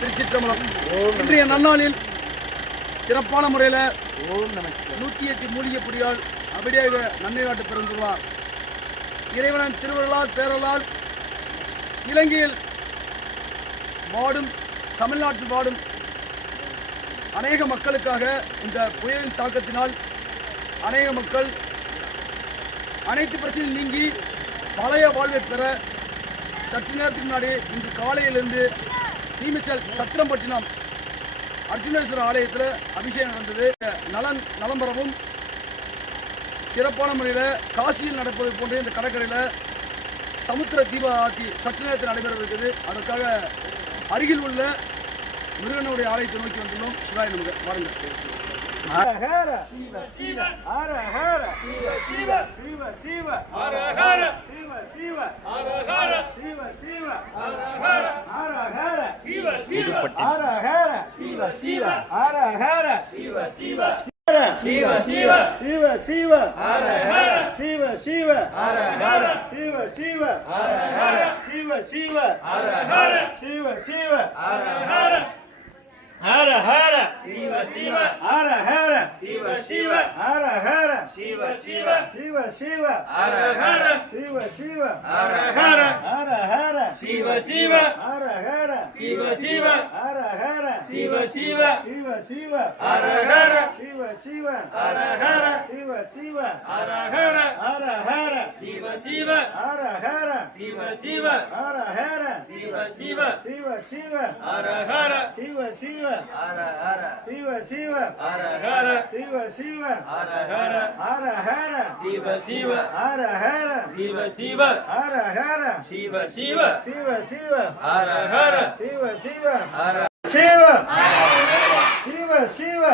திருச்சிற்றம்பலம். இன்றைய நன்னாளில் சிறப்பான முறையில் 108 மூலிகை பொடியால் அபிடேக நன்மை நாட்டு பிறந்துள்ளார். இறைவனின் திருவருளால் பேரலால் இலங்கையில் வாடும், தமிழ்நாட்டில் வாடும் அநேக மக்களுக்காக இந்த புயலின் தாக்கத்தினால் அநேக மக்கள் அனைத்து பிரச்சனையும் நீங்கி பழைய வாழ்வை பெற சற்று நேரத்துக்கு முன்னாடி இன்று காலையிலிருந்து நீமிசல் சத்திரம்பட்டினம் அர்ஜுனேஸ்வரர் ஆலயத்தில் அபிஷேகம் நடந்தது. நலம் பெறவும் சிறப்பான முறையில் காசியில் நடப்பது போன்ற இந்த கடற்கரையில் சமுத்திர தீப ஆர்த்தி சற்று நேரத்தில் நடைபெற இருக்குது. அதற்காக அருகில் உள்ள முருகனுடைய ஆலயத்தை நோக்கி வந்துள்ளோம். சிவாய நமக. வாருங்கள். Shiva Shiva Shiva Shiva Hara Hara Shiva Shiva Hara Hara Shiva Shiva Hara Hara Shiva Shiva Hara Hara Shiva Shiva Hara Hara Hara Hara Shiva Shiva Hara Hara Shiva Shiva Hara Hara Shiva Shiva Shiva Shiva Hara Hara Shiva Shiva Hara Hara Hara Hara Shiva Shiva Hara Hara Shiva Shiva Hara Hara Shiva Shiva Shiva Shiva Hara Hara Shiva Shiva Hara Hara Shiva Shiva Hara Hara Hara Hara Shiva Shiva Hara Hara Shiva Shiva Hara Hara Shiva Shiva Shiva Shiva Hara Hara Shiva Shiva Hara Hara Shiva Shiva Hara Hara Shiva Shiva Hara Hara Hara Hara Shiva Shiva Hara Hara Shiva Shiva Hara Hara Shiva Shiva Shiva Shiva Hara Hara Shiva Shiva Hara Shiva Shiva Shiva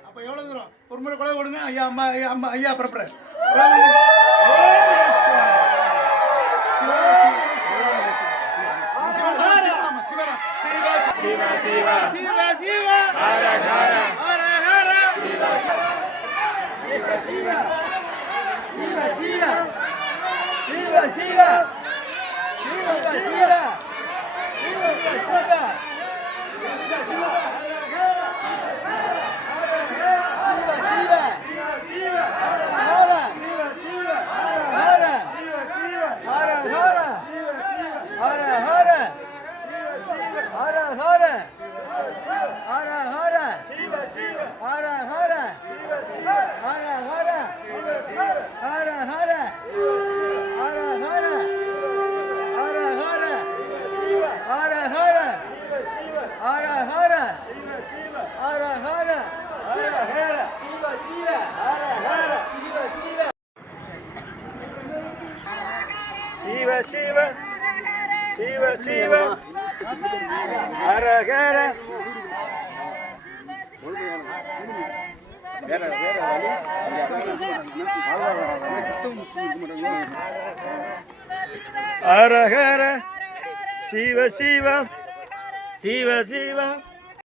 அப்ப எவ்வளவு தூரம் ஒரு முறை கொலை கொடுங்க ஐயா அம்மா ஐயா அம்மா ஐயா பரப்புறேன் சிவ சிவ சிவ சிவ ஹர ஹர ஹர ஹர சிவ சிவ சிவ சிவ